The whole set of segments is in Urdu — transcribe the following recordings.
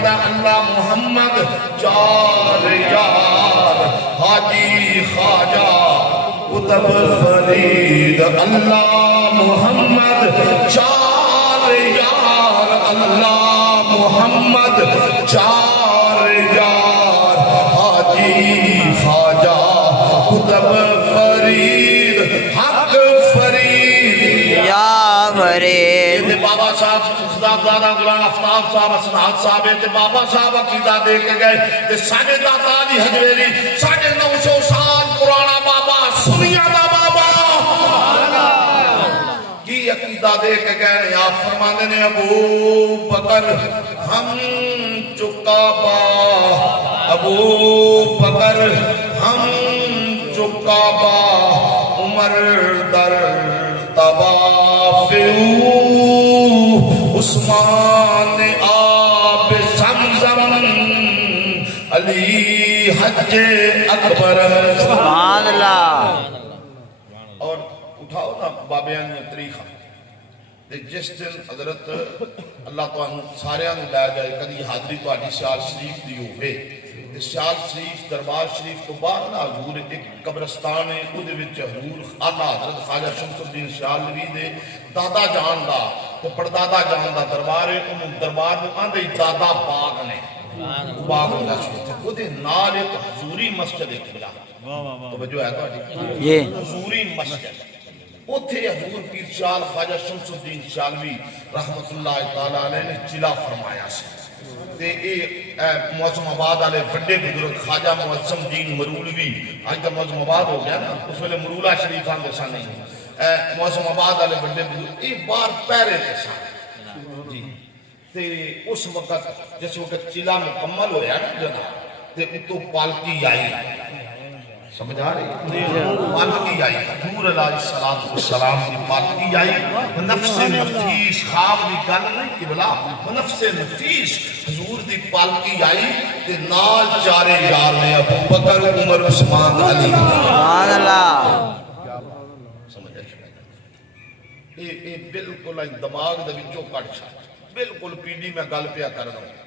فرماتا اللہ محمد چار یار حاجی خواجہ قطب فرید اللہ محمد چار یار اللہ محمد چار یار حاجی خواجہ قطب فرید حق فرید یا فرید بابا صاحب صاحبزادہ غلام آفتاب صاحب اسناد صاحب تے بابا صاحب عقیدہ دے کے گئے تے ساڑھے دادا دی حجویری 950 سال پرانا بابا سنیا دا بابا کی عقیدہ دے کے گئے آپ فرمانے نے ابو بکر ہم چکا با ابو بکر ہم چکا با عمر در طوافیو عثمان آب زمزم علی حج اکبر سبحان اللہ اور اٹھاؤ نا بابیان میں طریقہ جس دن حضرت اللہ تعالیٰ سارے آنو لے جائے کدی حاضری تو آجی سیال شریف دی ہوئے سیال شریف دربار شریف تو بعد نا حضور ایک قبرستان ہے او دے وچ حضور آلہ حضرت خواجہ شمس الدین سیال نبی دے دادا جان دا تو پردادا جان دا دربار ہے انہوں دربار میں آندھے دادا باغ نے باغ ہونا چھوٹے وہ دے نال ایک حضوری مسجد ایک بلا تو بجو ہے تو آجی حضوری مسجد اتھے حضور پیر شال خواجہ شمس الدین شالوی رحمت اللہ تعالیٰ علیہ نے چلا فرمایا سے تے اے معظم آباد آلے بڑے بزرگ خواجہ معظم دین مرولوی آج تا معظم آباد ہو گیا نا اس ویلے مرولہ شریف ہم دے سانے معظم آباد آلے بڑے بزرگ ایک بار پیرے تے سانے تے اس وقت جس وقت چلا مکمل ہویا نا جناب تے تو پالکی آئی سمجھ آ رہی پالکی آئی حضور علیہ السلام کی پالکی آئی نفس نفیس خواب دی گل نہیں کہ بلا نفس نفیس حضور دی پالکی آئی تے نال چارے یار نے ابو بکر عمر عثمان علی سبحان اللہ سمجھ آئی اے بالکل دماغ دے وچوں کٹ چھا بالکل پیڈی میں گل پیا کر رہا ہوں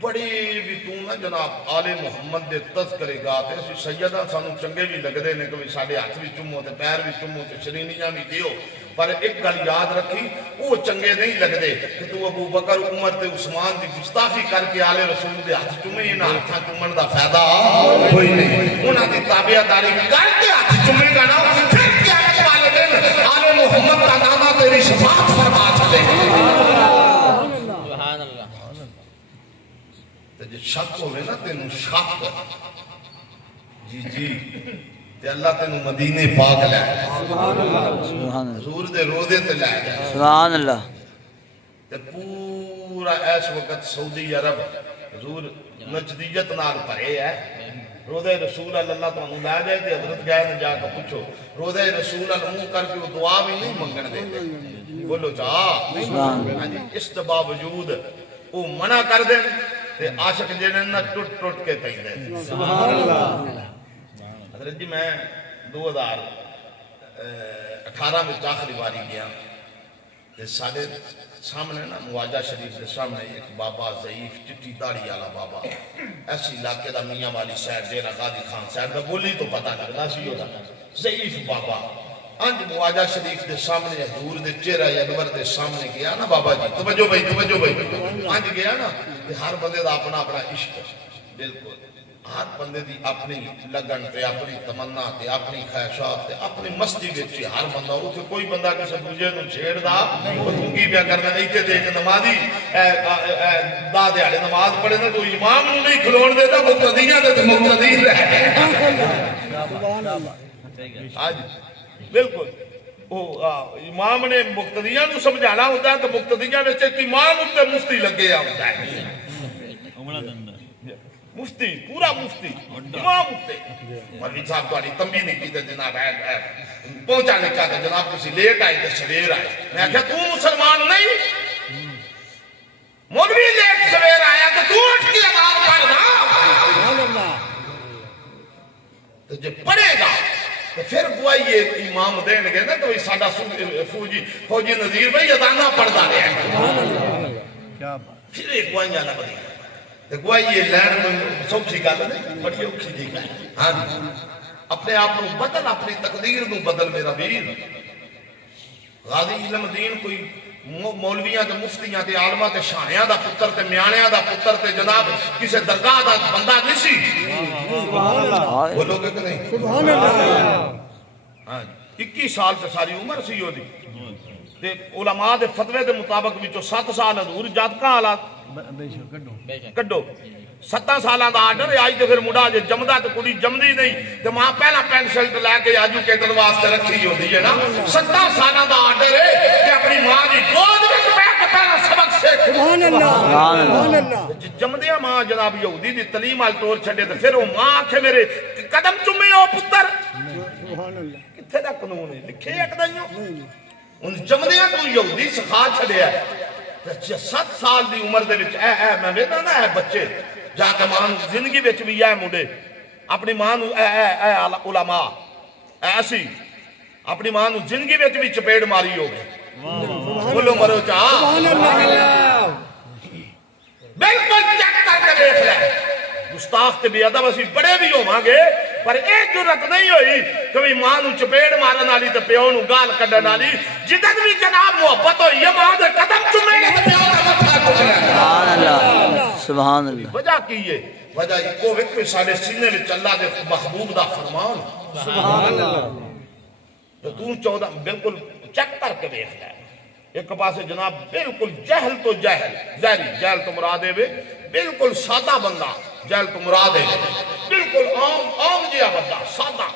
بڑی بھی تو نا جناب آل محمد دے تذکرے گاتے ہیں سیدہ سانو چنگے بھی لگ دے نے کبھی ساڑھے ہاتھ بھی چمو تے پیر بھی چمو تے شرینیاں بھی دیو پر ایک گل یاد رکھی وہ چنگے نہیں لگ دے کہ تو ابو بکر عمر تے عثمان دی گستاخی کر کے آل رسول دے ہاتھ چمے ہی نہ ہاتھاں چمن دا فائدہ کوئی نہیں انہاں دی تابعہ داری کر کے ہاتھ چمے گا نا پھر کیا ہے والے دن آل محمد کا نامہ تیری شفاعت فرما چلے جی شک ہوئے نا تینوں شک جی تے اللہ تینوں مدینے پاک لے حضور دے روزے تے لے جائے سبحان اللہ تے پورا ایس وقت سعودی عرب حضور نجدیت نال پڑے ہے روزے رسول اللہ تو انہوں لے جائے تے حضرت گئے نے جا کر پوچھو روزے رسول اللہ منہ کر کے وہ دعا بھی نہیں منگن دیتے بولو چاہ اس کے باوجود وہ منع کر دیں تے عاشق جنہیں نہ ٹوٹ ٹوٹ کے پہن دے سبحان اللہ حضرت جی میں 2018 میں آخری باری گیا تے سارے سامنے نا مواجہ شریف کے سامنے ایک بابا ضعیف چٹی داڑھی والا بابا ایسی علاقے دا میاں والی شہر ڈیرہ غازی خان شہر دا بولی تو پتہ لگنا سی ہوتا ضعیف بابا انج مواجہ شریف دے سامنے حضور دے چہرہ انور دے سامنے گیا نا بابا جی توجہ بھائی انج گیا نا کہ ہر بندے دا اپنا اپنا عشق بالکل ہر بندے دی اپنی لگن تے اپنی تمنا تے اپنی خواہشات تے اپنی مستی وچ ہر بندہ اوتھے کوئی بندہ کسے دوجے نوں چھیڑدا او تو کی پیا کرنا نہیں تے دیکھ نمازی دا دیہڑے نماز پڑھے نا تو امام نوں نہیں کھلون دیتا مقتدیاں تے مقتدی رہ گئے سبحان اللہ آج بالکل امام نے مقتدیاں نو سمجھانا ہوتا ہے تو مقتدیاں نے چاہتے امام ہوتے مفتی لگے ہوتا ہے مفتی پورا مفتی امام ہوتے مولوی صاحب تو آنی تنبی نہیں کی تھے جناب پہنچا نہیں کہا تھا جناب کسی لیٹ آئی تھے سویر آئے میں کہا تو مسلمان نہیں مولوی لیٹ سویر آیا تو اٹھ کی آواز پڑھنا تو جب پڑھے گا تو پھر گوائی یہ امام دین گئے نا کہ ساڑھا فوجی نظیر بھائی ادانا پڑھ دا رہے ہیں پھر ایک گوائیں جانا پڑی تو گواہی یہ لین سوچی گل نہیں بڑی اوکھی دی گل ہاں جی اپنے آپ کو بدل اپنی تقدیر کو بدل میرا ویر غازی علم دین کوئی مولویاں تے مفتیاں تے عالماں تے شاہیاں دا پتر تے میانیاں دا پتر تے جناب کسے درگاہ دا بندہ نہیں سی سبحان اللہ بولو گے کہ نہیں سبحان اللہ ہاں 21 سال تے ساری عمر سی ہو دی تے علماء دے فتوے دے مطابق وچوں 7 سال حضور جادکاں حالات کڈو 7 سالاں دا آرڈر ہے آج تے پھر مڈا جے جمدا تے کڑی جمدی نہیں تے ماں پہلا پینٹ شرٹ لے کے ایجوکیٹر واسطے رکھی ہوندی ہے نا 7 سالاں دا آرڈر ہے کہ اپنی ماں دی گود وچ بیٹھ کے پہلا سبق سیکھ سبحان اللہ سبحان اللہ جمدیاں ماں جناب یہودی دی تعلیم وال طور چھڈے تے پھر وہ ماں آکھے میرے قدم چومے او پتر سبحان اللہ کتھے دا قانون ہے لکھے ایک دائیوں ان جمدیاں تو یہودی سکھا چھڈیا ہے 7 سال دی عمر دے وچ اے میں ویکھنا نا اے بچے جا کے ماں زندگی وچ بھی اے منڈے اپنی ماں نو اے علماء ایسی اپنی ماں نو زندگی وچ بھی چپیڑ ماری ہو گئے بولو مرو چاہ سبحان اللہ بالکل چیک کر کے دیکھ لے گستاخ تے بے ادب اسی بڑے بھی ہوواں گے پر ایک جرت نہیں ہوئی کہ ماں نو چپیڑ مارن والی تے پیو نو گال کڈن والی جدن بھی جناب محبت ہوئی ہے ماں دے قدم چومے تے پیو دا متھا ٹکنا سبحان اللہ سبحان اللہ وجہ کی ہے وجہ کو وچ سارے سینے وچ اللہ دے محبوب دا فرمان سبحان اللہ تو تو 14 بالکل چیک کر کے دیکھ لے ایک پاسے جناب بالکل جہل تو جہل جہل تو مراد ہے بالکل سادہ بندہ جہل تو مراد ہے بالکل عام جہا بندہ سادہ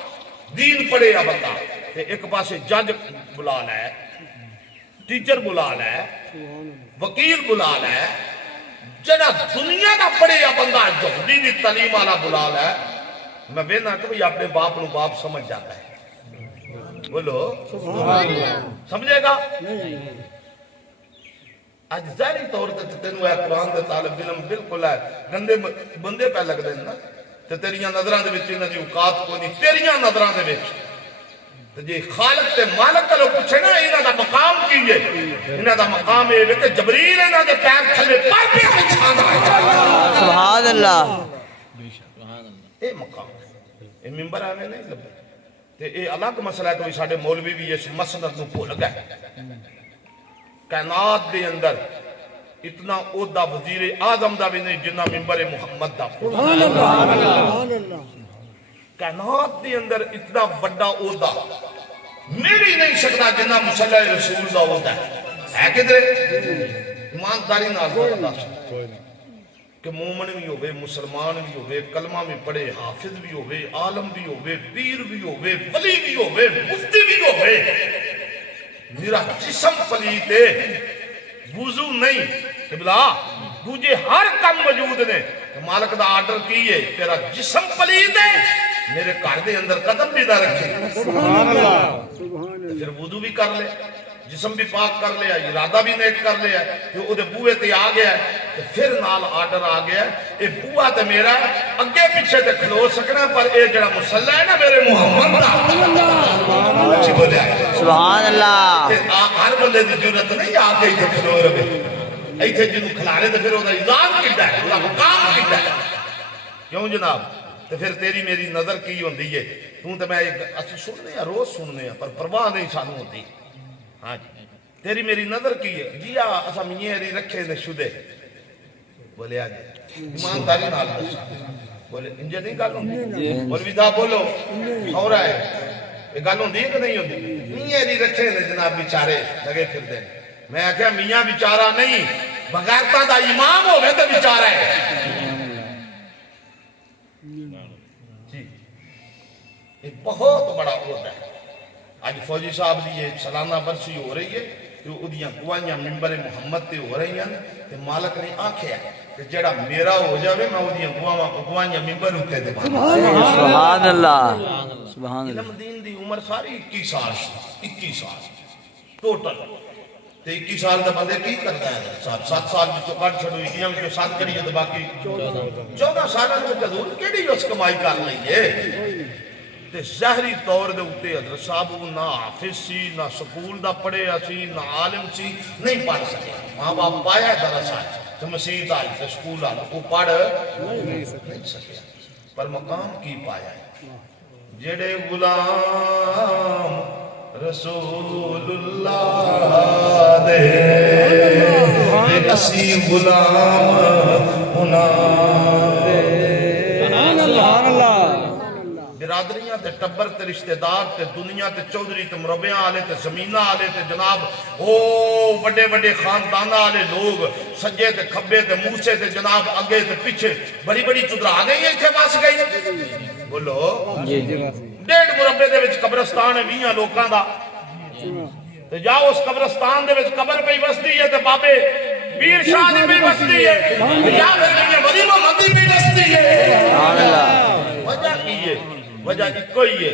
دین پڑھے یا بندہ ایک پاسے جج بلا لے ٹیچر بلا لے وکیل بلا لے جڑا دنیا دا پڑھے یا بندہ یہودی دی تعلیم والا بلا لے میں وینا کہ بھئی اپنے باپ نو باپ سمجھ جاتا ہے بولو سمجھے گا آج ظاہری طور تے تینوں اے قرآن دے طالب علم بالکل ہے گندے بندے پہ لگ دیں نا تے تیریاں نظراں دے وچ انہاں دی اوقات کوئی نہیں تیریاں نظراں دے وچ تے جے خالق تے مالک کلو پوچھے نا انہاں دا مقام کی ہے انہاں دا مقام اے کہ جبریل انہاں دے پیر تھلے پر پہ بچھانا ہے سبحان اللہ اے مقام اے منبر آویں نہیں لبے تے اے الگ مسئلہ ہے کہ ساڈے مولوی بھی اس مسند نو بھول گئے کائنات دے اندر اتنا عہدہ وزیر اعظم دا بھی نہیں جنہ منبر محمد دا سبحان اللہ کائنات دے اندر اتنا بڑا عہدہ میری نہیں سکتا جنہ مصلی رسول دا عہدہ ہے کدھر ایمانداری نال بڑا کہ مومن بھی ہوئے مسلمان بھی ہوئے کلمہ بھی پڑھے حافظ بھی ہوئے عالم بھی ہوئے پیر بھی ہوئے ولی بھی ہوئے مفتی بھی ہوئے میرا جسم پلیت ہے وضو نہیں قبلہ دوجے ہر کم موجود نے مالک دا آرڈر کی ہے تیرا جسم پلیت ہے میرے گھر دے اندر قدم بھی نہ رکھے سبحان اللہ پھر وضو بھی کر لے جسم بھی پاک کر لیا ارادہ بھی نیک کر لیا کہ وہ دے بوئے تے آ گیا ہے پھر نال آرڈر آ گیا ہے اے بوہ تے میرا اگے پیچھے تے کھلو سکنا پر اے جڑا مسلح ہے نا میرے محمد دا جی بولے سبحان اللہ ہر بندے دی جرت نہیں آ کے تے کھلو رہے ایتھے جنوں کھلانے تے پھر وہ دا اعزاز کیتا ہے وہ دا مقام کیتا ہے کیوں جناب تے پھر تیری میری نظر کی ہوندی ہے تو تے میں اسی سننے ہیں روز سننے ہیں پر پرواہ نہیں سانو ہوتی ہاں جی تیری میری نظر کی ہے جی اسا میری رکھے نے شدے بولے آج ایمانداری نال بولے انجے نہیں گل ہوندی مولوی صاحب بولو اور ہے یہ گل ہوندی ہے کہ نہیں ہوندی میری رکھے نے جناب بیچارے لگے پھر دے میں آخیا میاں بیچارہ نہیں بغیرتا دا امام ہوگئے تو بیچارہ ہے جی یہ بہت بڑا عہدہ ہے آج فوجی صاحب دی یہ سالانہ برسی ہو رہی ہے کہ ادیاں گواہیاں منبر محمد تے ہو رہی ہیں کہ مالک نے آنکھیا کہ جڑا میرا ہو جاوے میں ادیاں گواہیاں منبر ہوتے دے سبحان اللہ سبحان اللہ علم دین دی عمر ساری 21 سال 21 سال ٹوٹل تے 21 سال دا بندے کی کرتا ہے 7 سال جو کٹ چھڑو ایکیاں میں 7 کریے تو باقی 14 سالہ میں حضور کیڑی اس کمائی کر لئیے تے ظاہری طور دے اتے حضرت صاحب نہ حافظ سی نہ سکول دا پڑھے سی نہ عالم سی نہیں پڑھ سکے ماں باپ پایا درس آج تو مسیح آئی تو سکول آئی وہ پڑھ نہیں سکیا پر مقام کی پایا ہے جڑے غلام رسول اللہ دے تے اسی غلام انہاں دے سبحان اللہ برادریاں تے ٹبر تے رشتہ دار تے دنیا تے چودھری تے مربیاں آلے تے زمینہ آلے تے جناب او بڑے بڑے خاندانہ آلے لوگ سجے تے کھبے تے موسے تے جناب اگے تے پیچھے بڑی بڑی چدرا گئی ہیں اتھے پاس گئی بولو ڈیڑھ مربے دے وچ قبرستان ہے 20 لوکاں دا تے جاؤ اس قبرستان دے وچ قبر پہ وسدی ہے تے بابے پیر شاہ دی بھی وسدی ہے یا پھر ولی محمد دی بھی وسدی ہے سبحان اللہ وجہ کی ہے وجہ ایک ہی ہے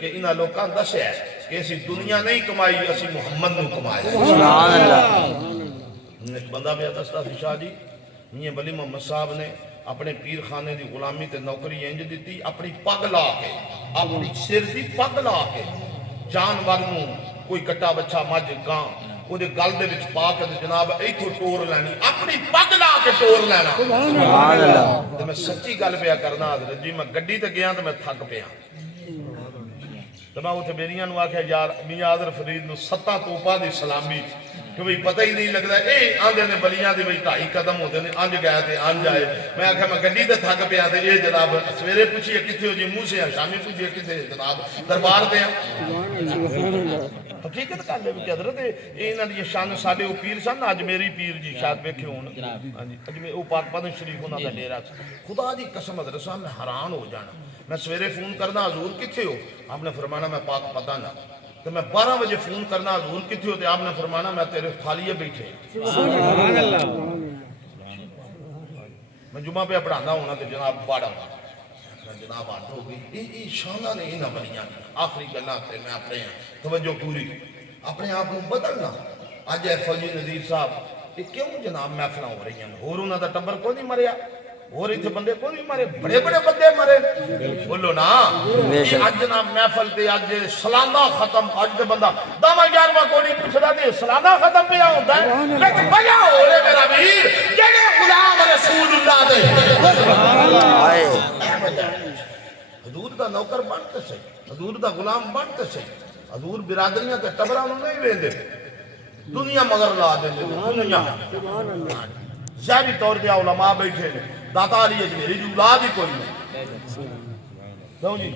کہ انہاں لوکاں دسیا ہے کہ اسی دنیا نہیں کمائی اسی محمد نو کمایا سبحان اللہ ایک بندہ پہ دستا سی شاہ جی میاں ولی محمد صاحب نے اپنے پیر خانے دی غلامی تے نوکری انج دیتی اپنی پگ لا کے اپنی سر دی پگ لا کے جانور نو کوئی کٹا بچہ مجھ گاں وہ دے گل دے وچ پا کے جناب ایتھوں ٹور لینی اپنی پگ لا کے ٹور لینا سبحان اللہ تے میں سچی گل پیا کرنا حضرت جی میں گڈی تے گیا تے میں تھک پیا تے میں اوتھے بیریاں نو آکھیا یار میاں حضر فرید نو 7 توپاں دی سلامی کہ بھئی پتہ ہی نہیں لگدا اے آندے نے بلیاں دی بھئی 2.5 قدم ہوندے نے انج گئے تے انج آئے میں آکھیا میں گڈی تے تھک پیا تے اے جناب سویرے پوچھیے کتھے ہو جی منہ سے شامی پوچھیے کتھے جناب دربار تے حقیقت کر لے کہ حضرت انہاں دی شان ساڈے او پیر سن اج میری پیر جی شاید ویکھے ہون ہاں جی اج او پاک پتن شریف انہاں دا ڈیرا خدا دی قسم حضرت صاحب میں حیران ہو جانا میں سویرے فون کرنا حضور کتھے ہو آپ نے فرمانا میں پاک پتن تو میں 12 بجے فون کرنا حضور کتھے ہو تے آپ نے فرمانا میں تیرے تھالیے بیٹھے سبحان اللہ میں جمعہ پہ پڑھانا ہونا تے جناب پاڑا جناب آٹھ ہو گئی یہ شانہ نے انہاں بنیاں آخری گلہ تے میں اپنے توجہ پوری اپنے آپ کو بدلنا آج ہے فوجی نذیر صاحب یہ کیوں جناب محفلہ ہو رہی ہیں اور انہاں دا ٹبر کوئی نہیں مریا اور اتھے بندے کوئی نہیں مرے بڑے بڑے بندے مرے بولو نا آج جناب محفل تے آج سلانہ ختم آج تے بندہ داما یارواں کوئی نہیں پوچھ رہا تے سلانہ ختم پہ ہوتا ہے لیکن بجا ہو رہے میرا ویر جڑے غلام رسول اللہ دے سبحان اللہ حضور دا نوکر بنتے سے حضور دا غلام بنتے سے حضور برادریاں تے ٹبراں نوں نہیں ویندے دنیا مگر لا دیں دنیا ظاہری طور دے علماء بیٹھے نے داتا علی اجمیری جو اولاد ہی کوئی نہیں کیوں جی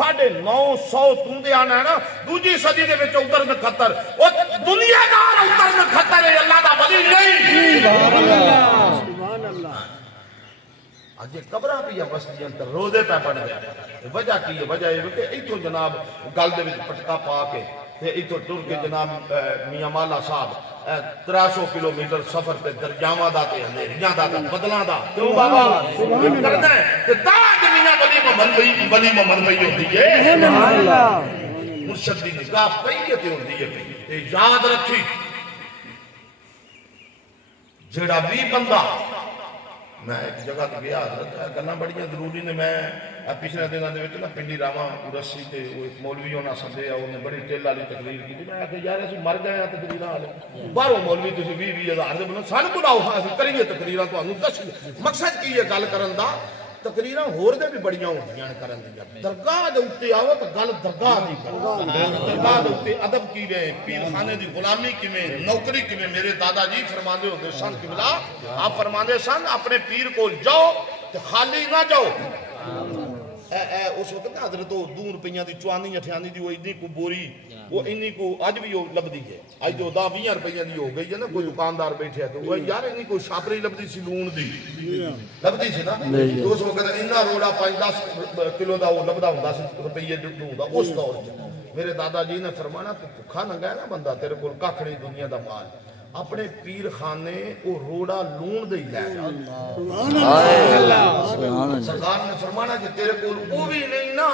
950 توں دے آنا ہے نا دوجی صدی دے وچ اتر نے خطر او دنیا دار اتر نے خطر ہے اللہ دا ولی نہیں سبحان اللہ سبحان اللہ آج یہ قبرہ بھی یا بستی انتر روزے پہ پڑھ گیا وجہ کی ہے وجہ ہے کہ ایتھوں جناب گل دے وچ پٹکا پا کے تے ایتھوں ٹر کے جناب میاں مالا صاحب 300 کلومیٹر سفر تے درجاواں دا تے اندھیریاں دا تے بدلاں دا کیوں بابا کرنا ہے تے تاج میاں ولی محمد بھائی ہوندی ہے سبحان اللہ مرشد دی نگاہ پئی تے ہوندی ہے تے یاد رکھی جڑا بھی بندہ میں ایک جگہ تے گیا حضرت گلاں بڑیاں ضروری نے میں پچھلے دنوں دے وچ نا پنڈی راواں رسی تے او ایک مولوی ہونا سدے اونے بڑی ٹیل والی تقریر کیتی میں کہ یار اسی مر گئے ہاں تقریراں والے باہروں مولوی تسی 20,000 دے بنو سان بلاؤ اسی کریے تقریراں تانوں دس مقصد کی ہے گل کرن دا تقریراں ہور دے بھی بڑیاں ہوندیاں کرن دی درگاہ دے اوتے آو تے گل درگاہ دی کرو درگاہ دے اوتے ادب کیویں پیر خانے دی غلامی کیویں نوکری کیویں میرے دادا جی فرماندے ہوندے سن قبلہ آپ فرماندے سن اپنے پیر کول جاؤ تے خالی نہ جاؤ اس وقت حضرت 2 روپیاں دی 54 دی وہ اتنی کو بوری وہ انی کو اج بھی لبدی ہے اج تو 10-20 روپیاں دی ہو گئی ہے نا کوئی دکاندار بیٹھے تو وہ یار انی کو شاپری لبدی سی لون دی لبدی سی نا تو اس وقت اتنا روڑا 5-10 کلو دا وہ لبدا ہوندا سی روپیے ڈوں دا اس دور میرے دادا جی نے فرمانا کہ بھکھا ننگا ہے نا بندہ تیرے کول ککھ نہیں دنیا دا مال اپنے پیر خانے وہ روڑا لون دے لے سرکار نے فرمانا کہ تیرے کول وہ بھی نہیں نا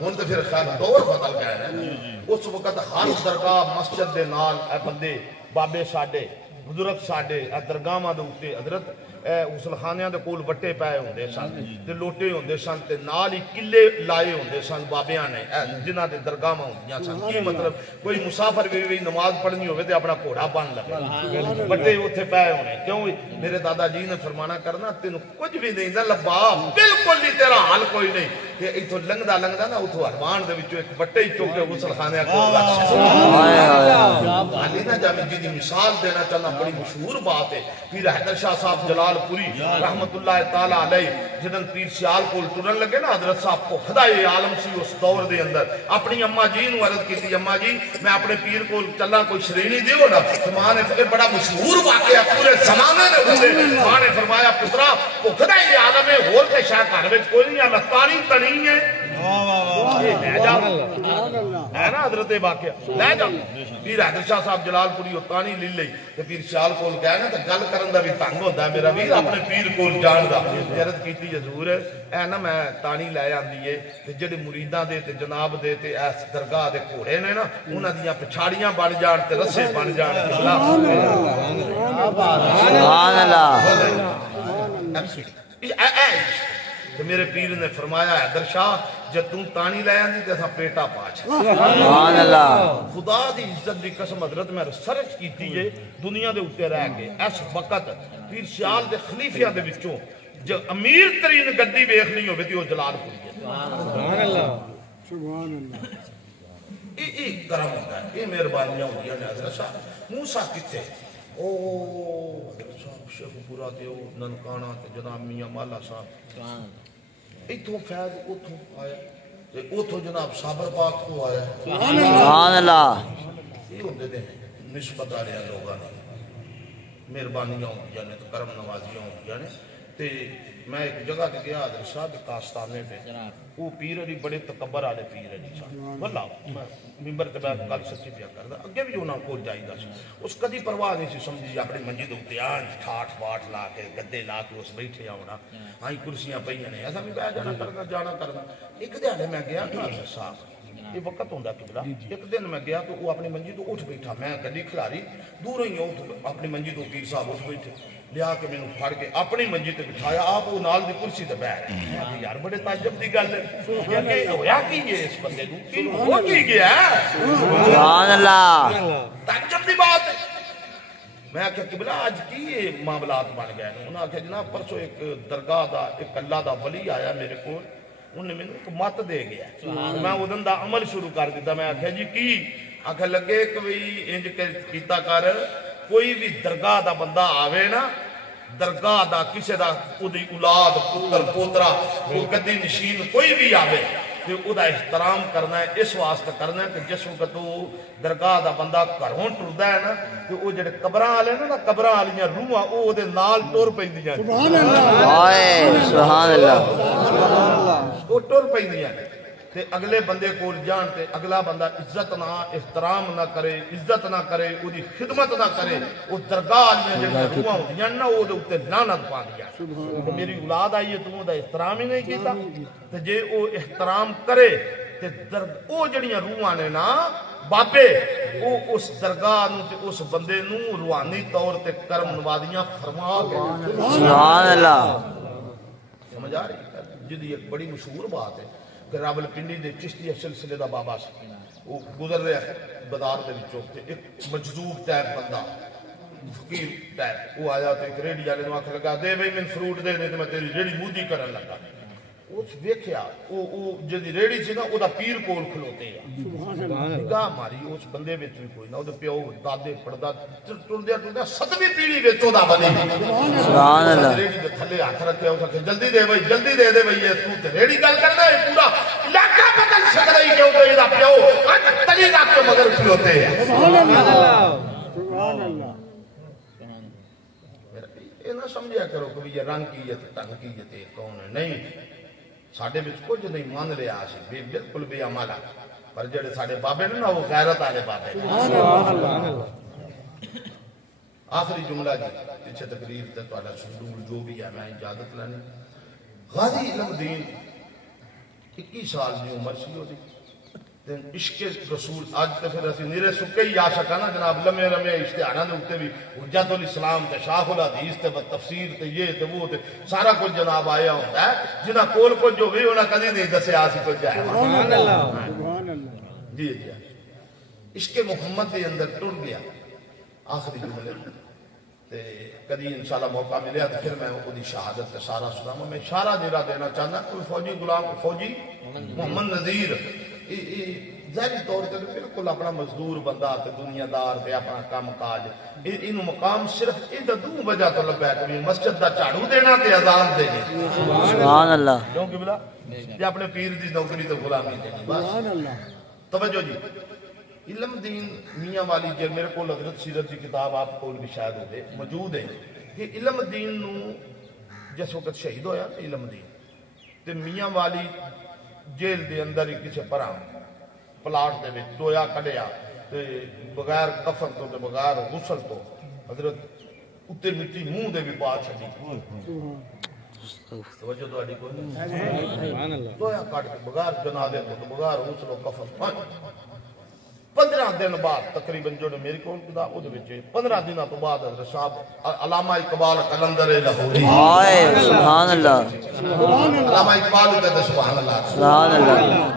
ہن تے پھر خیر دور بدل گئے ہیں اس وقت ہر درگاہ مسجد دے نال اے بندے بابے ساڈے بزرگ ساڈے درگاہاں دے اوتے حضرت غسل خانیاں دے کول وٹے پائے ہوندے سن تے لوٹے ہوندے سن تے نال ہی قلے لائے ہوندے سن بابیاں نے جنہاں دے درگاہاں ہوندیاں سن کی مطلب کوئی مسافر بھی نماز پڑھنی ہوئے تے اپنا گھوڑا بن لگے وٹے اوتھے پائے ہونے کیوں میرے دادا جی نے فرمانا کرنا تینوں کچھ بھی نہیں نہ لبا بالکل نہیں تیرا حال کوئی نہیں کہ ایتھوں لنگدا نا اتھوں ہرمان دے وچوں ایک بٹے ہی چوک کے غسل خانے کول علی نہ جاوی جی دی مثال دینا چاہنا بڑی مشہور بات ہے پیر حیدر شاہ صاحب جلال پوری رحمت اللہ تعالی علیہ جنن پیر سیال کول ٹرن لگے نا حضرت صاحب کو خدائے عالم سی اس دور دے اندر اپنی اماں جی نو عرض کیتی اماں جی میں اپنے پیر کول چلا کوئی شرینی دیو نا ماں نے پھر بڑا مشہور واقعہ پورے زمانے دے ہوندے ماں نے فرمایا پترا کو خدائے عالم ہے ہور تے شاہ گھر وچ کوئی نہیں اللہ تانی تنی ہے لے جا ہے نا حضرت واقعہ لے جا پیر حیدر شاہ صاحب جلال پوری تانی لے لئی تے پیر سیال کول گئے نا تے گل کرن دا بھی تنگ ہوندا میرا ویر اپنے پیر کول جان دا عرض کیتی حضور اے نا میں تانی لے آندی ہے تے جڑے مریداں دے تے جناب دے تے اس درگاہ دے گھوڑے نے نا انہاں دیاں پچھاڑیاں بن جان تے رسے بن جان سبحان اللہ تو میرے پیر نے فرمایا حیدر شاہ جب تم تانی لے آندی تے تھا پیٹا پاچ سبحان اللہ خدا دی عزت دی قسم حضرت میں سرچ کیتی ہے دنیا دے اوتے رہ گئے اس وقت پیر سیال دے خلیفیاں دے وچوں جو امیر ترین گدی ویکھنی ہوے تے او جلال پوری ہے سبحان اللہ سبحان اللہ اے کرم ہوندا ہے اے مہربانیاں ہوندیاں نے حضرت صاحب موسیٰ کتے او شیخ پورا تے او ننکانا تے جناب میاں مالا صاحب ایتھوں فیض اتھوں آیا تے اتھوں جناب صابر پاک تو آیا سبحان اللہ یہ ہوندے نے نسبت آ رہے ہیں لوگاں نے مہربانیاں ہوندیاں نے تے کرم نوازیاں ہوندیاں نے تے میں ایک جگہ تے گیا حضرت صاحب کاستانے تے وہ پیر علی بڑے تکبر والے پیر علی صاحب واللہ ممبر تے میں گل سچی پیا کردا اگے بھی انہاں کول جائیدا سی اس کدی پرواہ نہیں سی سمجھی اپنی منجی دے اوتے آن ٹھاٹھ واٹ لا کے گدے لا کے اس بیٹھے آونا ہاں کرسیاں پئیاں نے ایسا بھی بیٹھ جانا کرنا ایک دیہڑے میں گیا حضرت صاحب یہ وقت ہوندا قبلہ ایک دن میں گیا تو وہ اپنی منجی تو اٹھ بیٹھا میں گڈی کھلاری دور ہی اپنی منجی تو پیر صاحب اٹھ بیٹھے لیا کے مینوں پھڑ کے اپنی منجی تے بٹھایا آپ وہ نال دی کرسی تے بیٹھ گئے یار بڑے تعجب دی گل ہے کہ ہویا کی یہ اس بندے نوں کی ہو کی گیا سبحان اللہ تعجب دی بات ہے میں آخیا قبلہ آج کی یہ معاملات بن گئے انہوں نے آخیا جناب پرسوں ایک درگاہ دا ایک اللہ دا ولی آیا میرے کو انہوں نے مینوں ایک مت دے گیا میں ادن دا عمل شروع کر دیتا میں آخیا جی کی آخیا لگے کہ بھئی انج کیتا کر کوئی بھی درگاہ دا بندہ آوے نا درگاہ دا کسے دا اودی اولاد پتر پوترا کوئی گدی نشین کوئی بھی آوے کہ او دا احترام کرنا ہے اس واسطے کرنا ہے کہ جس وقت وہ درگاہ دا بندہ گھروں ٹردا ہے نا کہ وہ جڑے قبراں والے نا قبراں والیاں روحاں او دے نال ٹر پیندیاں سبحان اللہ ہائے سبحان اللہ وہ ٹر پیندیاں تے اگلے بندے کول جان تے اگلا بندہ عزت نہ احترام نہ کرے عزت نہ کرے او دی خدمت نہ کرے او درگاہ میں جڑی روحاں ہوندیاں نا او دے اوتے لعنت پاندیاں کہ میری اولاد آئی ہے تو او دا احترام ہی نہیں کیتا تے جے او احترام کرے تے او جڑیاں روحاں نے نا بابے او اس درگاہ نو تے اس بندے نو روحانی طور تے کرم نوازیاں فرما کے سبحان اللہ سمجھ آ رہی ہے جدی ایک بڑی مشہور بات ہے کہ راول پنڈی دے چشتیہ سلسلے دا بابا سی وہ گزر رہا بازار دے وچوں تے ایک مجذوب ٹائپ بندہ فقیر ٹائپ وہ آیا تے ایک ریڑھی والے نوں آکھن لگا دے بھئی میں فروٹ دے تے میں تیری ریڑھی مودی کرن لگا اس ویکھیا او جدی ریڑھی سی نا او دا پیر کول کھلوتے ہیں سبحان اللہ نگاہ ماری اس بندے وچ بھی کوئی نہ او دے پیو دادے پڑدا ٹردیا ستویں پیڑھی وچ او دا بنے سبحان اللہ ریڑھی دے تھلے ہاتھ رکھیا اس کہ جلدی دے بھئی جلدی دے دے بھئی تو تے ریڑھی گل کردا ہے پورا علاقہ بدل سکدا ہی کیوں کہ دا پیو اج تلی رکھ کے مگر کھلوتے ہیں سبحان اللہ سبحان اللہ یہ نہ سمجھا کرو کہ یہ رنگ کی ہے ٹنگ کی ہے کون ہے نہیں ساڈے وچ کچھ نہیں مان رہا سی بالکل بے عمل پر جڑے ساڈے بابے نے نا وہ غیرت والے بابے آخری جملہ جی پیچھے تقریر تے تہاڈا شڈول جو بھی ہے میں اجازت لینی غازی علم دین 21 سال دی عمر سی اودی عشق رسول اج تے پھر اسی نیرے سکے ہی آشکا نا جناب لمے لمے اشتہاراں دے اوتے بھی حجت الاسلام تے شاخ الحدیث تے تفسیر تے یہ تے وہ تے سارا کچھ جناب آیا ہوندا ہے جنہاں کول کچھ جو بھی انہاں کدی نہیں دسیا سی کچھ ہے سبحان اللہ سبحان اللہ جی جی عشق محمد دے اندر ٹر گیا آخری جملے تے کدی انشاءاللہ موقع ملیا تو پھر میں وہ شہادت تے سارا سناواں میں اشارہ دیرا دینا چاہنا کوئی فوجی غلام فوجی محمد نذیر ظاہری طور پر بالکل اپنا مزدور بندہ تے دنیا دار تے اپنا کام کاج اینو مقام صرف یہ دو وجہ تو لبا ہے کہ مسجد دا جھاڑو دینا تے اذان دینی سبحان اللہ کیوں کہ بلا یہ اپنے پیر دی نوکری تے غلامی دینی سبحان اللہ توجہ جی علم دین میاں والی جے میرے کو حضرت سیرت کی کتاب آپ کو بھی شاید ہوگی موجود ہے کہ علم دین نو جس وقت شہید ہویا علم دین تے میاں والی جیل دے اندر ہی کسے پرام پلاٹ دے وچ ٹویا کڈیا تے بغیر کفن تو تے بغیر غسل تو حضرت اتے مٹی منہ دے بھی پا چھڈی توجہ تہاڈی کوئی سبحان اللہ ٹویا کڈ کے بغیر جنازے تو بغیر غسل و کفن 15 دن بعد تقریباً جو نے میری کون کتاب وہ 15 دنوں تو بعد حضرت صاحب علامہ اقبال قلندر لاہوری آئے سبحان اللہ علامہ اقبال ہوتے تھے سبحان اللہ سبحان اللہ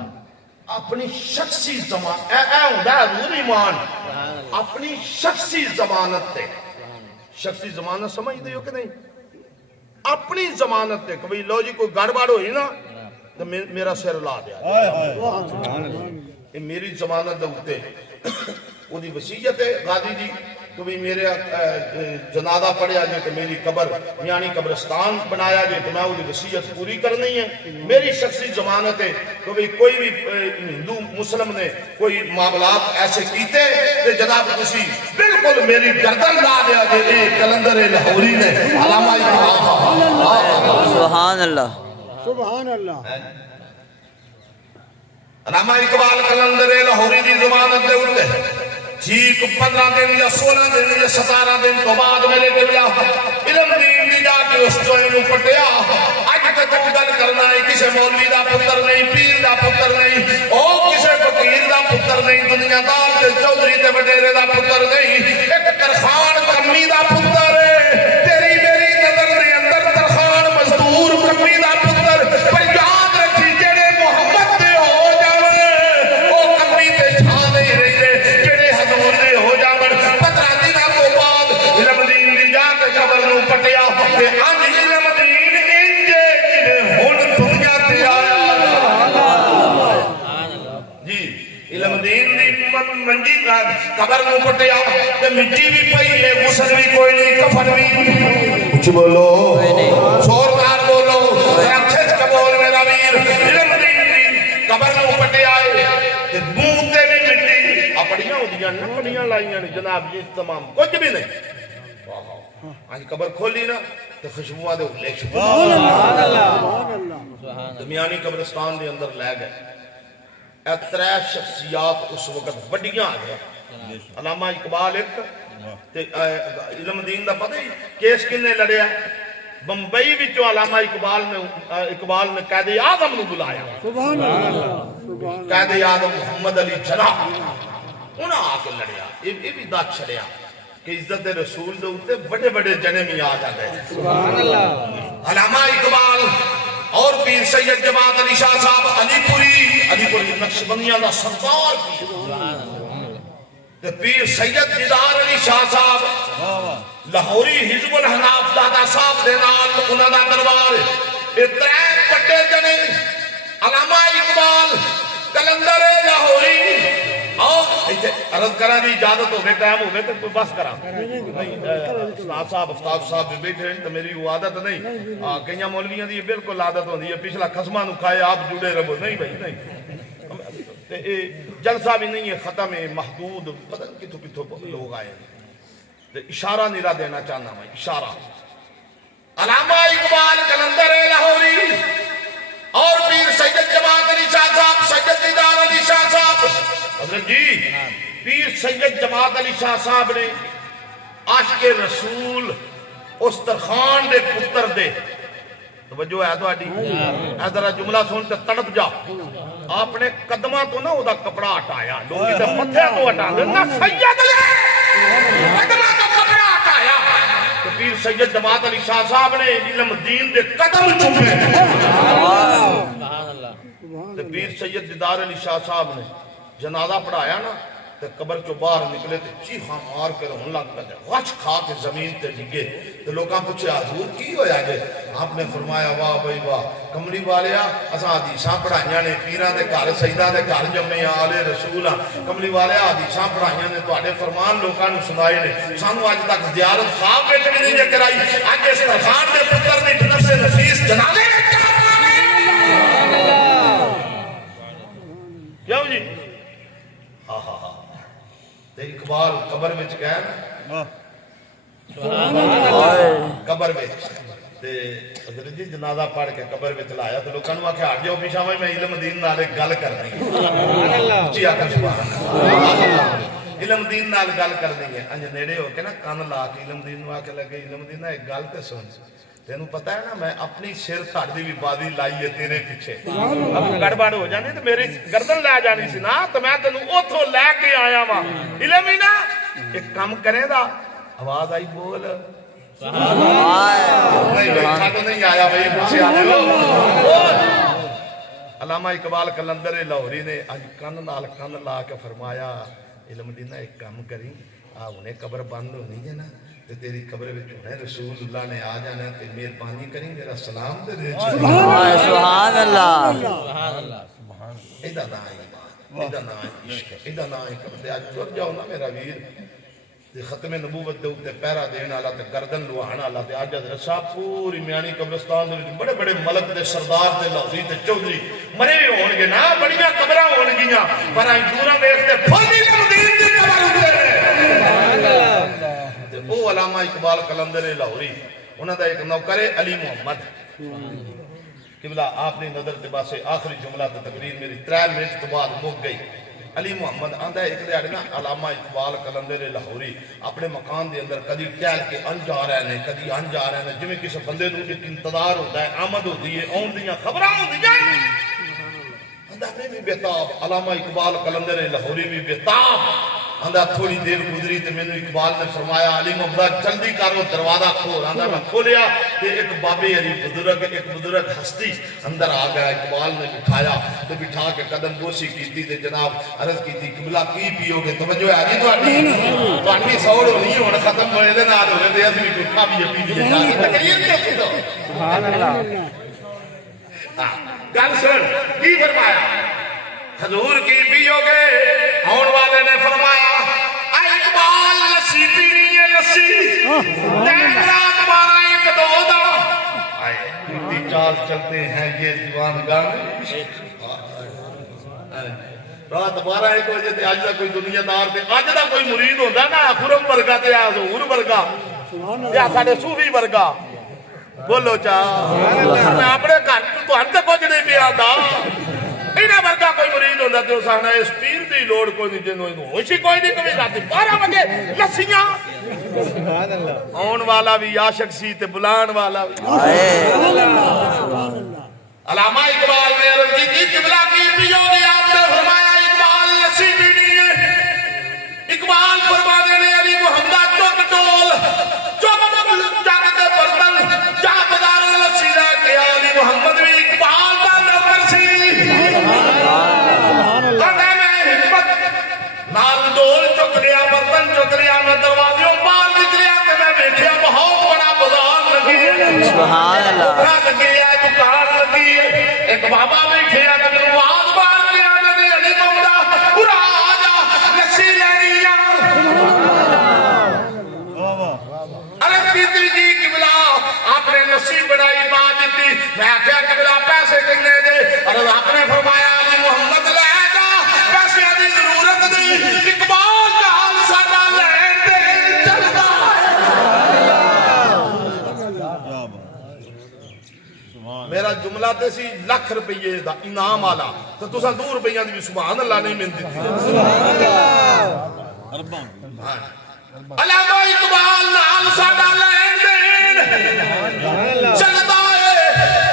اپنی شخصی ضمانت اے ہوندا ہے حضور ایمان اپنی شخصی ضمانت تے شخصی ضمانت سمجھ دے ہو کہ نہیں اپنی ضمانت تے کہ لو جی کوئی گڑبڑ ہوئی نا تو میرا سر لا دیا یہ میری ضمانت دے وہ دی وصیت ہے غازی جی تو بھی میرے جنازہ پڑھیا جائے تو میری قبر یعنی قبرستان بنایا جائے تو میں وہ وصیت پوری کرنی ہے میری شخصی ضمانت ہے تو بھی کوئی بھی ہندو مسلم نے کوئی معاملات ایسے کیتے کہ جناب کسی بالکل میری گردن لا دیا کہ اے قلندر لاہوری نے علامہ اقبال سبحان اللہ سبحان اللہ علامہ اقبال قلندر لاہوری دی ضمانت دے اٹھتے ٹھیک 15 دن یا 16 دن یا 17 دن تو بعد میرے قبلہ علم دین دی جا کے اس چوئے نو پٹیا اج تک گل کرنا ہے کسے مولوی دا پتر نہیں پیر دا پتر نہیں او کسے فقیر دا پتر نہیں دنیا دار تے چودھری تے وڈیرے دا پتر نہیں ایک ترخان کمی دا پتر ہے تیری میری نظر دے اندر ترخان مزدور کمی دا پتر پر یاد رکھی جڑے محمد دے ہو جاوے او کمی تے چھا نہیں رہی دے جڑے حضور دے ہو جاوے 15 دنوں تو بعد علم دین دی جا کے قبر نو پٹیا تے اج علم دین انجے جڑے ہن دنیا تے آیا جی علم دین دی منجی قبر نو پٹیا تے مٹی بھی پئی ہے غسل بھی کوئی نہیں کفن بھی کچھ بولو زوردار بولو کھچ کے بول میرا ویر علم دین دی قبر نو پٹیا تے منہ تے بھی مٹی اپڑیاں ہوندیاں نپڑیاں لائیاں نے جناب یہ تمام کچھ بھی نہیں آج قبر کھولی نا تو خوشبوواں دے اٹھلے سبحان اللہ دمیانی قبرستان دے اندر لے گئے اے 3 شخصیات اس وقت بڑیاں آ گئے علامہ اقبال ایک تے علم دین دا پتہ ہی کیس کنے لڑیا بمبئی وچوں علامہ اقبال نے قائد اعظم نو بلایا سبحان اللہ قائد اعظم محمد علی جناح انہاں آ کے لڑیا یہ بھی دات چھڑیا کہ عزت رسول دے اوتے بڑے بڑے جنے میں آ جاندے سبحان اللہ علامہ اقبال اور پیر سید جماعت علی شاہ صاحب علی پوری نقشبندیاں دا سردار کی تے پیر سید دیدار علی شاہ صاحب لاہوری حزب الحناف دادا صاحب دے نال انہاں دا دربار اے 3 بڑے جنے علامہ اقبال قلندر لاہوری عرض کرا جی اجازت ہوگے ٹائم ہوگے تو کوئی بس کرا استاد صاحب بھی بیٹھے ہیں تو میری وہ عادت نہیں کئیاں مولویاں دی بالکل عادت ہوندی ہے پچھلا خسمہ نو کھائے آپ جڑے رہو نہیں بھائی نہیں جلسہ بھی نہیں ہے ختم ہے محدود پتہ نہیں کتھوں کتھوں لوگ آئے ہیں اشارہ نیرا دینا چاہنا میں اشارہ علامہ اقبال قلندر لاہوری اور پیر سید جماعت علی شاہ صاحب سید دیدار علی شاہ صاحب حضرت جی پیر سید جماعت علی شاہ صاحب نے عاشق رسول اس ترخان دے پتر دے توجہ ہے تہاڈی اے ذرا جملہ سن تے تڑپ جا اپنے قدماں تو نہ اودا کپڑا ہٹایا لوگ تے متھے تو ہٹا دے نہ سید نے قدماں تو کپڑا ہٹایا تے پیر سید جماعت علی شاہ صاحب نے علم دین دے قدم چومے سبحان اللہ تے پیر سید دیدار علی شاہ صاحب نے جنازہ پڑھایا نا تے قبر چو باہر نکلے تے چیخاں مار کے رہن لگ پے غچ کھا کے زمین تے ڈگے تے لوکاں پوچھے حضور کی ہویا جے آپ نے فرمایا واہ بھائی واہ کملی والیا اساں حدیثاں پڑھائیاں نے پیراں دے گھر سیداں دے گھر جمے آل رسول کملی والیا حدیثاں پڑھائیاں نے تواڈے فرمان لوکاں نوں سنائے نے سانوں اج تک زیارت خواب وچ بھی نہیں کرائی اج اس خان دے پتر دی نفس نفیس جنازے وچ کیوں جی تے اقبال قبر وچ گئے قبر وچ تے حضرت جی جنازہ پڑھ کے قبر وچ لایا تے لوکاں نوں آکھیا ہٹ جاؤ پیچھے میں علم دین نال گل کرنی ہے سبحان اللہ جی آکھا سبحان اللہ علم دین نال گل کرنی ہے انج نیڑے ہو کے نا کان لا کے علم دین نوں آکھے لگے علم دین ایک گل تے سن تینوں پتہ ہے نا میں اپنی سر تھڑ دی بھی بازی لائی ہے تیرے پیچھے اب گڑبڑ ہو جانی تو میری گردن لے جانی سی نا تو میں تینوں اوتھوں لے کے آیا وا علم ہی نا ایک کام کرے دا آواز آئی بول نہیں بیٹھا تو نہیں آیا بھائی پیچھے آنے لو علامہ اقبال قلندر لاہوری نے آج کن نال کن لا کے فرمایا علم دینا ایک کام کری انہیں قبر بند ہونی ہے نا تیری قبر میں جو ہے رسول اللہ نے آ جانا تے مہربانی کریں میرا سلام دے دے سبحان اللہ ایدہ نہ آئی ایدہ نہ آئی عشق ایدہ نہ آئی قبر دے آج چور جاؤ نا میرا ویر ختم نبوت دے ہوتے پیرا دینا اللہ تے گردن لوہانا اللہ تے آج حضرت صاحب پوری میانی قبرستان دے بڑے بڑے ملک دے سردار دے لاہوری تے چودھری مرے ہونگے نا بڑیاں قبراں ہونگیاں پر آئی دورہ دیکھتے پھولی لمدین دی قبر ہوتے وہ علامہ اقبال قلندر لاہوری انہوں نے ایک نوکر علی محمد قبلہ آپ نے نظر تباہ سے آخری جملہ تقریر میری 3 منٹ تو بعد مک گئی علی محمد آندہ ایک دے آڑنا علامہ اقبال قلندر لاہوری اپنے مکان دے اندر کدی ٹیل کے انجا رہے ہیں کدی انجا رہے ہیں جمیں کسی بندے نو ایک انتظار ہوتا ہے آمد ہوتی ہے اون دیاں خبریں ہوتی ہیں آندہ میں بھی بیتاب علامہ اقبال قلندر لاہوری بھی بیتاب آندہ تھوڑی دیر گزری تو میں نے اقبال نے فرمایا علی محمد جلدی کرو دروازہ کھول آندہ میں کھولیا کہ ایک بابے علی بزرگ ہستی اندر آ گیا اقبال نے بٹھایا تو بٹھا کے قدم بوسی کی تھی تے جناب عرض کی تھی قبلہ کی پیو گے توجہ ہے آجی تو آنی سوڑ ہو نہیں ہونا ختم ہوئے دے نہ ہوئے دے ازمی کھا بھی پی بھی جاگی تقریر کیا سی تو سبحان اللہ گل سن کی فرمایا حضور کی پیو گے ہون والے نے فرمایا اے اقبال لسی پینی ہے لسی دین رات 12-1-2 دا آئے اتنی چال چلتے ہیں یہ دیوان گان رات 12-1 بجے تے آج دا کوئی دنیا دار تے آج دا کوئی مرید ہوندہ نا خرم ورگا تے ظہور ورگا یا ساڑے صوفی ورگا بولو چاہ میں اپنے گھر تو ہم تک کچھ نہیں پیا دا اینا ورگا کوئی مرید ہوندہ تے اسانا اس پیر دی لوڑ کوئی نہیں جنہوں اسی کوئی نہیں کبھی راتی 12 بجے لسیاں آن والا بھی عاشق سی تے بلان والا بھی علامہ اقبال نے عرض کی قبلہ کی پیو گی آپ نے فرمایا اقبال لسی بھی نہیں ہے اقبال فرما دینے علی محمد چک ڈول چک جاگتے برتن جا بدار لسی رہ کے علی محمد بھی اقبال کا نمبر سی نال ڈول چک لیا برتن چک لیا میں دروازیوں بال نکلیا کہ میں بیٹھیا بہت بڑا بازار لگی سبحان اللہ لگی ہے دکان لگی ہے ایک بابا بیٹھے ہیں کہ میں آواز بار کیا میں علی محمد پورا آجا لسی لینی ارے پیتری جی قبلہ آپ نے لسی بنائی بات دیتی میں کیا قبلہ پیسے کنے دے ارے آپ نے فرمایا علی محمد لے جا پیسے دی ضرورت دی اقبال کا حال ساڑا لین دے چلتا ہے میرا جملہ تے سی لکھ روپیے دا انعام آلا تو تُسا 2 روپیاں دی بھی سبحان اللہ نہیں ملتی تھی علامہ اقبال نال ساڑا لین دے چلتا ہے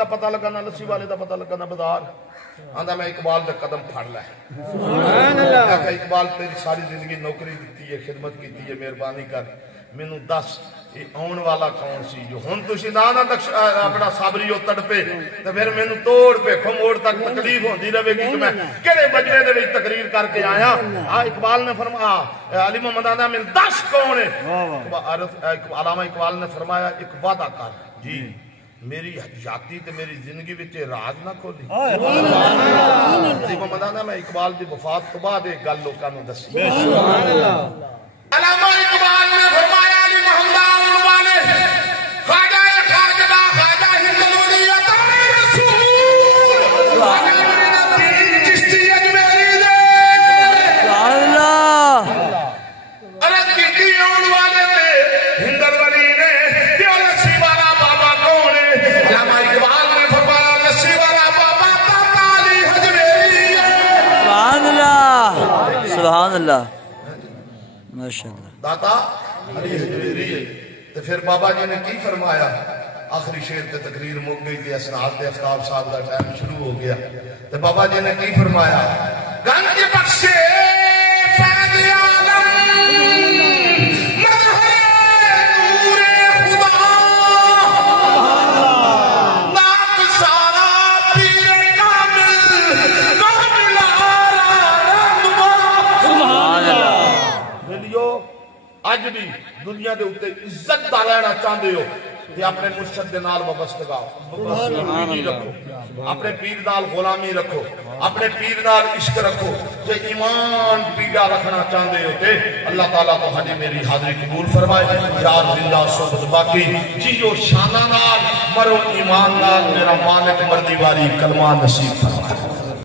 دا پتہ لگا نہ لسی والے دا پتہ لگا نہ بازار آندا میں اقبال دا قدم پھڑ لے سبحان اللہ کہ اقبال تیری ساری زندگی نوکری دیتی ہے خدمت کیتی ہے مہربانی کر مینوں دس یہ آن والا کون سی جو ہن تسی نہ اپنا صابری او تڑپے تے پھر مینوں توڑ پہ کھموڑ تک تکلیف ہوندی رہے گی کہ میں کہڑے مجمع دے وچ تقریر کر کے آیا اقبال نے فرمایا علی محمد آندا میں 10 کون ہے علامہ اقبال نے فرمایا ایک وعدہ کر جی میری حیاتی تے میری زندگی وچ راز نہ کھولی علی محمد آندا میں اقبال دی وفات تو بعد ایک گل لوکاں نوں دسی سبحان اللہ علامہ اقبال نے فرمایا علی محمد والے خواجہ خواجہ خواجہ ہندلوی عطا رسول خواجہ چشتی اجمیری دے اللہ عرض کی آن والے تے ہندلوی نے کہ لسی والا بابا کون ہے علامہ اقبال نے فرمایا لسی والا بابا داتا علی اجمیری سبحان اللہ سبحان اللہ ماشاءاللہ داتا علی حجویری ہے تو پھر بابا جی نے کی فرمایا آخری شعر تے تقریر مک گئی تھی اسناد تے افتاب صاحب کا ٹائم شروع ہو گیا تو بابا جی نے کی فرمایا گنج بخشے فیض عالم مظہر نور خدا ناک سارا پیر کامل کامل سبحان اللہ ملیو اج بھی دنیا دے اوتے عزت دا رہنا چاہندے ہو تے اپنے مرشد دے نال وابستگی رکھو اپنے پیر نال غلامی رکھو اپنے پیر نال عشق رکھو تے ایمان پیڑا رکھنا چاہندے ہو تے اللہ تعالیٰ تو ہجی میری حاضری قبول فرمائے یاد زندہ صحبت باقی جیو شانہ نال مرو ایمان نال میرا مالک مردی واری کلمہ نصیب فرمائے